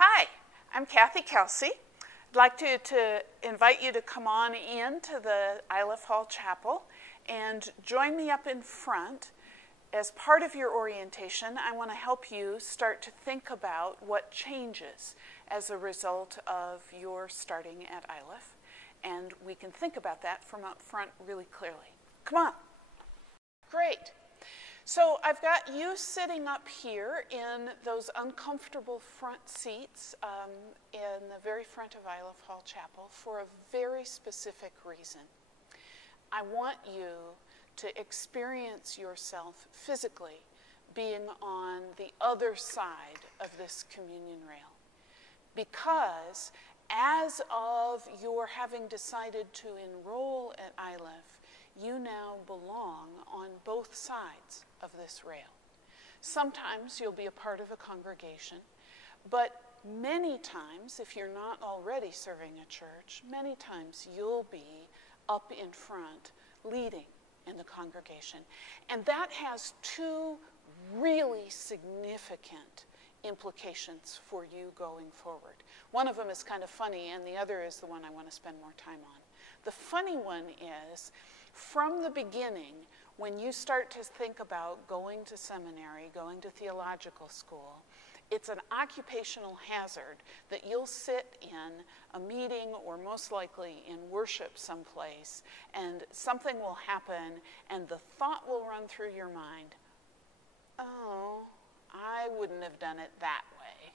Hi, I'm Kathy Kelsey. I'd like to invite you to come on in to the Iliff Hall Chapel and join me up in front. As part of your orientation, I want to help you start to think about what changes as a result of your starting at Iliff. And we can think about that from up front really clearly. Come on. Great. So I've got you sitting up here in those uncomfortable front seats in the very front of Iliff Hall Chapel for a very specific reason. I want you to experience yourself physically being on the other side of this communion rail. Because as of your having decided to enroll at Iliff, you now belong on both sides of this rail. Sometimes you'll be a part of a congregation, but many times, if you're not already serving a church, many times you'll be up in front leading in the congregation. And that has two really significant implications for you going forward. One of them is kind of funny, and the other is the one I want to spend more time on. The funny one is, from the beginning, when you start to think about going to seminary, going to theological school, it's an occupational hazard that you'll sit in a meeting or most likely in worship someplace, and something will happen, and the thought will run through your mind, oh, I wouldn't have done it that way.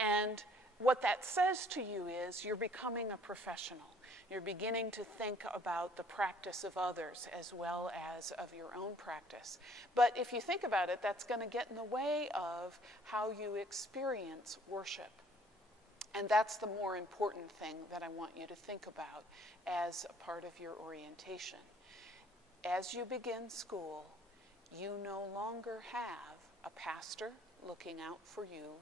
And what that says to you is you're becoming a professional. You're beginning to think about the practice of others as well as of your own practice. But if you think about it, that's going to get in the way of how you experience worship. And that's the more important thing that I want you to think about as a part of your orientation. As you begin school, you no longer have a pastor looking out for you.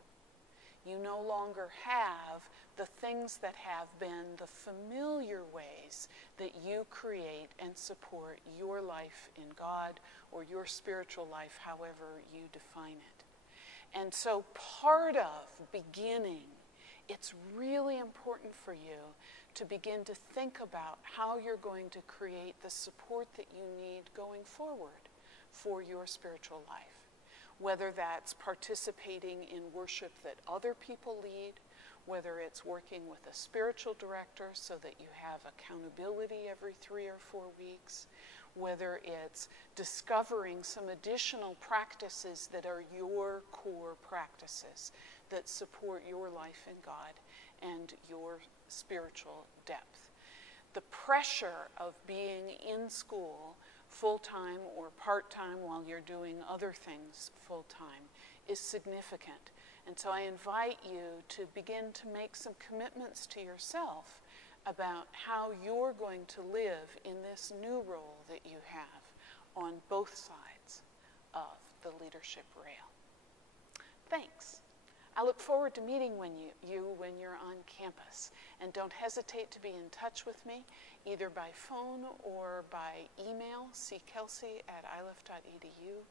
You no longer have the things that have been the familiar ways that you create and support your life in God or your spiritual life, however you define it. And so part of beginning, it's really important for you to begin to think about how you're going to create the support that you need going forward for your spiritual life. Whether that's participating in worship that other people lead, whether it's working with a spiritual director so that you have accountability every 3 or 4 weeks, whether it's discovering some additional practices that are your core practices that support your life in God and your spiritual depth. The pressure of being in school full-time or part-time while you're doing other things full-time is significant. And so I invite you to begin to make some commitments to yourself about how you're going to live in this new role that you have on both sides of the leadership rail. Thanks. I look forward to meeting when you're on campus. And don't hesitate to be in touch with me, either by phone or by email, ckelsey@iliff.edu.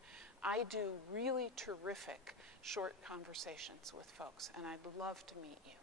I do really terrific short conversations with folks, and I'd love to meet you.